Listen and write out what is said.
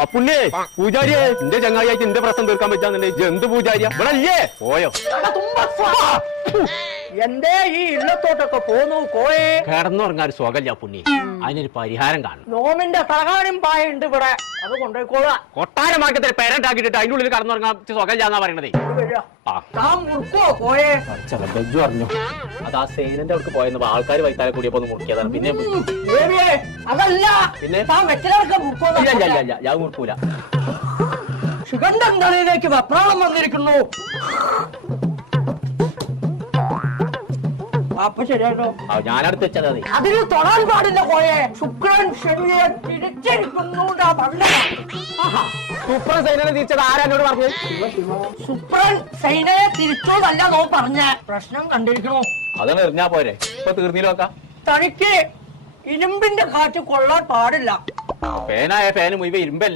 അപ്പുണ്ണിയെ പൂജാരിയെ എന്റെ ചങ്ങായിയായിട്ട് എന്റെ പ്രശ്നം തീർക്കാൻ പറ്റാന്നുണ്ടെങ്കിൽ എന്ത് പൂജാരിയ ഇവിടെ അല്ലേ പോയോ എന്തേ ഈ ഇല്ലത്തോട്ടൊക്കെ പോന്നു കോയെ കിടന്നുറങ്ങാൻ ഒരു സുഖമില്ല പുണ്ണി അതിനൊരു പരിഹാരം കാണും നോമിന്റെ തകാനും പായുണ്ട് ഇവിടെ അത് കൊണ്ടുപോയിക്കോളാം കൊട്ടാരമാർക്കത്തിൽ പേരണ്ടാക്കിയിട്ട് അതിന്റെ ഉള്ളിൽ കടന്നുറങ്ങാൻ സുഖമില്ലാന്നാ പറയണതേ കോയെ ബെജ്ജു പറഞ്ഞു അത് ആ സേനന്റെ അവർക്ക് പോയെന്ന് ആൾക്കാർ വൈത്താലെ കൂടിയപ്പോ ഒന്ന് മുറിക്കിയതാണ് പിന്നെ അതല്ല പിന്നെ താൻ വെച്ചിലൊക്കെ ഞാൻ മുറിക്കൂല ശിഖണ്ഡൻ തലയിലേക്ക് വെപ്രാളം വന്നിരിക്കുന്നു അപ്പൊ ശരിയാട്ടോ ഞാനടുത്ത് വെച്ചത് അതെ അതിന് തൊടാൻ പാടില്ല കോയെ ശുക്രൻ ശനിയെ തിരിച്ചിരിക്കുന്നു സൂപ്പർ സൈനനെ തിരിച്ചത് ആരാന്നോട് പറഞ്ഞു ശുക്രൻ സൈനയെ തിരിച്ചോന്നല്ല നോ പറഞ്ഞ പ്രശ്നം കണ്ടിരിക്കണോ അതാണ് എറിഞ്ഞാ പോരെ ഇപ്പൊ തീർന്നില്ലോക്ക തനിക്ക് ഇരുമ്പിന്റെ കാറ്റ് കൊള്ളാൻ പാടില്ല ഫാനായ ഫാന് മുഴുവൻ ഇരുമ്പല്ലേ